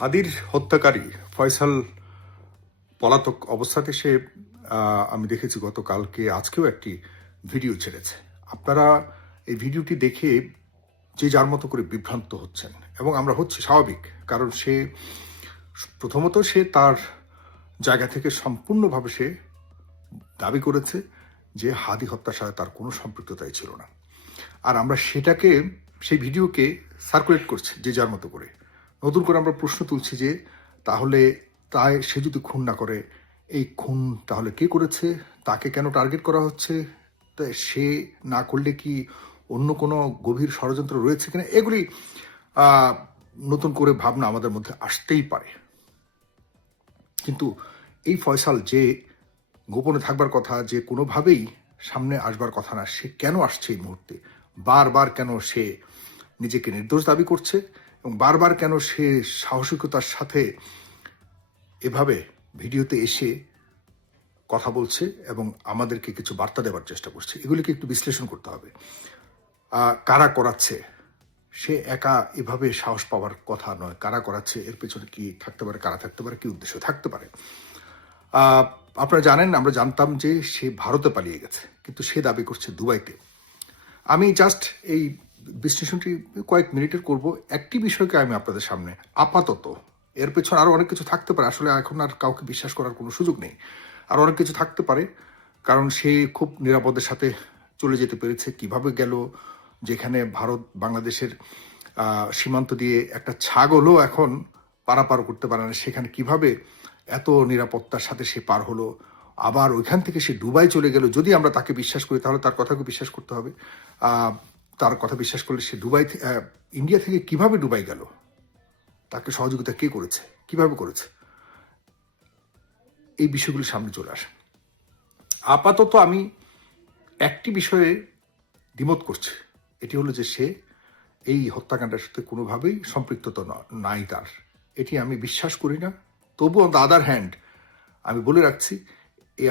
হাদির হত্যাকারী ফয়সাল পলাতক অবস্থাতে সে আমি দেখেছি গতকালকে আজকেও একটি ভিডিও ছেড়েছে। আপনারা এই ভিডিওটি দেখে যে যার মতো করে বিভ্রান্ত হচ্ছেন এবং আমরা হচ্ছি স্বাভাবিক, কারণ সে প্রথমত সে তার জায়গা থেকে সম্পূর্ণভাবে সে দাবি করেছে যে হাদি হত্যার সাথে তার কোনো সম্পৃক্ততাই ছিল না। আর আমরা সেটাকে সেই ভিডিওকে সার্কুলেট করছি যে যার মতো করে। নতুন করে আমরা প্রশ্ন তুলছি যে তাহলে তাই সে যদি খুন না করে, এই খুন তাহলে কে করেছে, তাকে কেন টার্গেট করা হচ্ছে, সে না করলে কি অন্য কোনো গভীর ষড়যন্ত্র রয়েছে কিনা, এগুলি নতুন করে ভাবনা আমাদের মধ্যে আসতেই পারে। কিন্তু এই ফয়সাল যে গোপনে থাকবার কথা, যে কোনোভাবেই সামনে আসবার কথা না, সে কেন আসছে এই মুহূর্তে, বারবার কেন সে নিজেকে নির্দোষ দাবি করছে এবং বারবার কেন সে সাহসিকতার সাথে এভাবে ভিডিওতে এসে কথা বলছে এবং আমাদেরকে কিছু বার্তা দেওয়ার চেষ্টা করছে, এগুলিকে একটু বিশ্লেষণ করতে হবে। কারা করাচ্ছে, সে একা এভাবে সাহস পাওয়ার কথা নয়। কারা করাচ্ছে, এর পেছনে কি থাকতে পারে, কারা থাকতে পারে, কি উদ্দেশ্য থাকতে পারে। আপনারা জানেন, আমরা জানতাম যে সে ভারতে পালিয়ে গেছে, কিন্তু সে দাবি করছে দুবাইতে। আমি জাস্ট এই বিশ্লেষণটি কয়েক মিনিটের করব। একটি বিষয়কে আমি আপনাদের সামনে আপাতত, এর পেছনে আরো অনেক কিছু থাকতে পারে, আসলে এখন আর কাউকে বিশ্বাস করার কোনো সুযোগ নেই, আর অনেক কিছু থাকতে পারে, কারণ সে খুব নিরাপদের সাথে চলে যেতে পেরেছে। কিভাবে গেল, যেখানে ভারত বাংলাদেশের সীমান্ত দিয়ে একটা ছাগলও এখন পারাপার করতে পারে না, সেখানে কিভাবে এত নিরাপত্তার সাথে সে পার হলো। আবার ওইখান থেকে সে দুবাই চলে গেল। যদি আমরা তাকে বিশ্বাস করি তাহলে তার কথাকে বিশ্বাস করতে হবে। তার কথা বিশ্বাস করলে সে ইন্ডিয়া থেকে কিভাবে দুবাই গেল, তাকে সহযোগিতা কে করেছে, কিভাবে করেছে, এই বিষয়গুলি সামনে চলে আসে। আপাতত আমি একটি বিষয়ে দ্বিমত করছি, এটি হলো যে সে এই হত্যাকাণ্ডের সাথে কোনোভাবেই সম্পৃক্ততা নাই তার, এটি আমি বিশ্বাস করি না। তবু অন দ্য আদার হ্যান্ড আমি বলে রাখছি,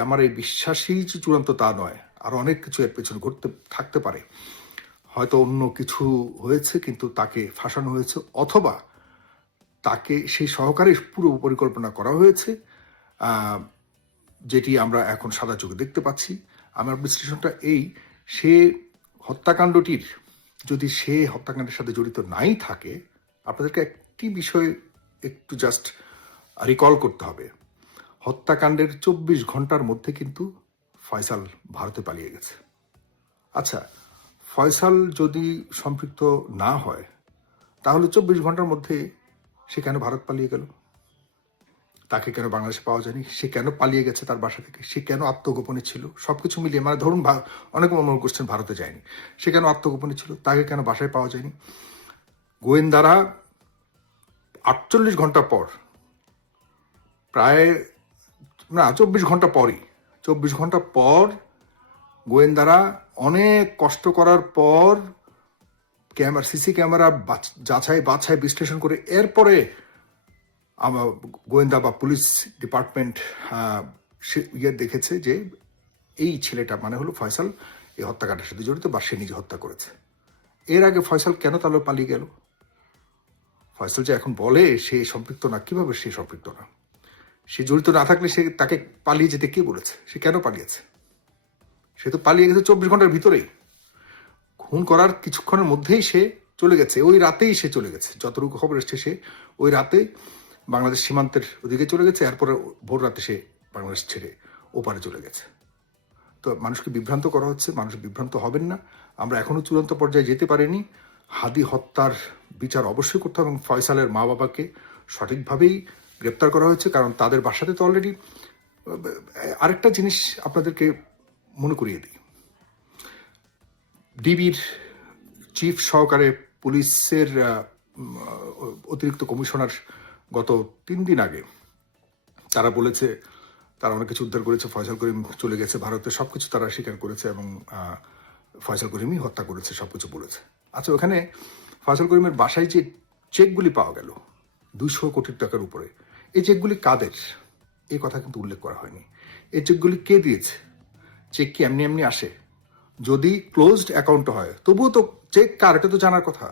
আমার এই বিশ্বাসই যে চূড়ান্ত তা নয়, আর অনেক কিছু এর পেছনে ঘটতে থাকতে পারে। হয়তো অন্য কিছু হয়েছে, কিন্তু তাকে ফাঁসানো হয়েছে, অথবা তাকে সেই সহকারে পুরো পরিকল্পনা করা হয়েছে, যেটি আমরা এখন সাদা চোখে দেখতে পাচ্ছি। আমার বিশ্লেষণটা এই, সে হত্যাকাণ্ডটির, যদি সে হত্যাকাণ্ডের সাথে জড়িত নাই থাকে, আপনাদেরকে একটি বিষয় একটু জাস্ট রিকল করতে হবে। হত্যাকাণ্ডের 24 ঘন্টার মধ্যে কিন্তু ফয়সাল ভারতে পালিয়ে গেছে। আচ্ছা, ফয়সাল যদি সম্পৃক্ত না হয়, তাহলে 24 ঘন্টার মধ্যে সে কেন ভারত পালিয়ে গেল? তাকে কেন বাংলাদেশে পাওয়া যায়নি? সে কেন পালিয়ে গেছে তার বাসা থেকে? সে কেন আত্মগোপনে ছিল? সবকিছু মিলিয়ে, মানে ধরুন অনেকে মনে করছেন ভারতে যায়নি, সে কেন আত্মগোপনে ছিল? তাকে কেন বাসায় পাওয়া যায়নি? গোয়েন্দারা 48 ঘন্টা পর, প্রায় না 24 ঘন্টা পরই, 24 ঘন্টা পর গোয়েন্দারা অনেক কষ্ট করার পর সিসি ক্যামেরা যাচাই বাছাই বিশ্লেষণ করে এরপরে গোয়েন্দা বা পুলিশ ডিপার্টমেন্ট দেখেছে যে এই ছেলেটা মানে হলো ফয়সাল এই হত্যাকাণ্ডের সাথে জড়িত, বা সে নিজে হত্যা করেছে। এর আগে ফয়সাল কেন তাহলে পালিয়ে গেল? ফয়সাল যে এখন বলে সে সম্পৃক্ত না, কিভাবে সে সম্পৃক্ত না? সে জড়িত না থাকলে সে তাকে পালিয়ে যেতে কে বলেছে? সে কেন পালিয়েছে? সে তো পালিয়ে গেছে 24 ঘন্টার ভিতরেই। খুন করার কিছুক্ষণের মধ্যেই সে চলে গেছে, ওই রাতেই সে চলে গেছে, যতটুকু খবর এসছে সে ওই রাতে বাংলাদেশ সীমান্তের ওদিকে চলে গেছে, এরপরে ভোর রাতে সে বাংলাদেশ ছেড়ে ওপারে চলে গেছে। তো মানুষকে বিভ্রান্ত করা হচ্ছে, মানুষ বিভ্রান্ত হবেন না। আমরা এখনো চূড়ান্ত পর্যায়ে যেতে পারিনি। হাদি হত্যার বিচার অবশ্যই করতে হবে এবং ফয়সালের মা বাবাকে সঠিকভাবেই গ্রেপ্তার করা হয়েছে, কারণ তাদের বাসাতে তো অলরেডি। আরেকটা জিনিস আপনাদেরকে মনে করিয়ে দিই, ডিবির চিফ সহকারে পুলিশের অতিরিক্ত কমিশনার গত 3 দিন আগে তারা বলেছে তারা অনেক কিছু উদ্ধার করেছে, ফয়সাল করিম চলে গেছে ভারতে, সবকিছু তারা স্বীকার করেছে এবং ফয়সাল করিমই হত্যা করেছে, সবকিছু বলেছে। আচ্ছা, ওখানে ফয়সাল করিমের বাসায় যে চেকগুলি পাওয়া গেল 200 কোটি টাকার উপরে, এই চেকগুলি কাদের, এই কথা কিন্তু উল্লেখ করা হয়নি। এই চেকগুলি কে দিয়েছে? চেক কি এমনি এমনি আসে? যদি ক্লোজড অ্যাকাউন্ট হয় তবুও তো চেক কার, এটা তো জানার কথা।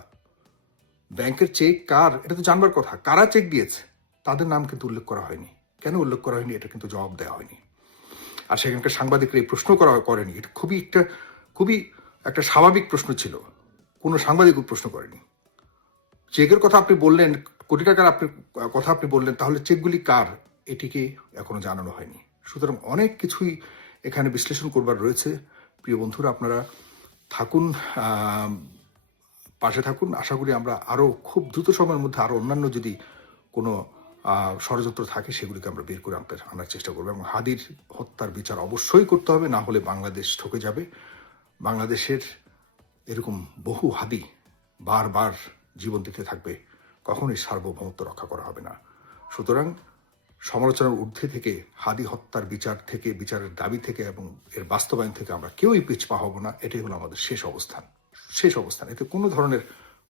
ব্যাংকের চেক কার এটা তো জানবার কথা, কারা চেক দিয়েছে তাদের নাম কিন্তু উল্লেখ করা হয়নি। কেন উল্লেখ করা হয়নি এটা কিন্তু জবাব দেওয়া হয়নি। আর সেখানকার সাংবাদিকরা এই প্রশ্ন করেনি, এটা খুবই একটা স্বাভাবিক প্রশ্ন ছিল, কোনো সাংবাদিক প্রশ্ন করেনি। চেকের কথা আপনি বললেন, কোটি টাকার কথা আপনি বললেন, তাহলে চেকগুলি কার এটিকে এখনো জানানো হয়নি। সুতরাং অনেক কিছুই এখানে বিশ্লেষণ করবার রয়েছে। প্রিয় বন্ধুরা, আপনারা থাকুন, পাশে থাকুন। আশা করি আমরা আরও খুব দ্রুত সময়ের মধ্যে আরও অন্যান্য যদি কোনো ষড়যন্ত্র থাকে সেগুলিকে আমরা বের করে আনার চেষ্টা করবো, এবং হাদির হত্যার বিচার অবশ্যই করতে হবে, না হলে বাংলাদেশ ঠকে যাবে। বাংলাদেশের এরকম বহু হাদি বারবার জীবন দিতে থাকবে, কখনোই সার্বভৌমত্ব রক্ষা করা হবে না। সুতরাং সমালোচনার ঊর্ধ্বে থেকে, হাদি হত্যার বিচার থেকে, বিচারের দাবি থেকে এবং এর বাস্তবায়ন থেকে আমরা কেউই পিছপা হব না। এটাই হলো আমাদের শেষ অবস্থান। এতে কোনো ধরনের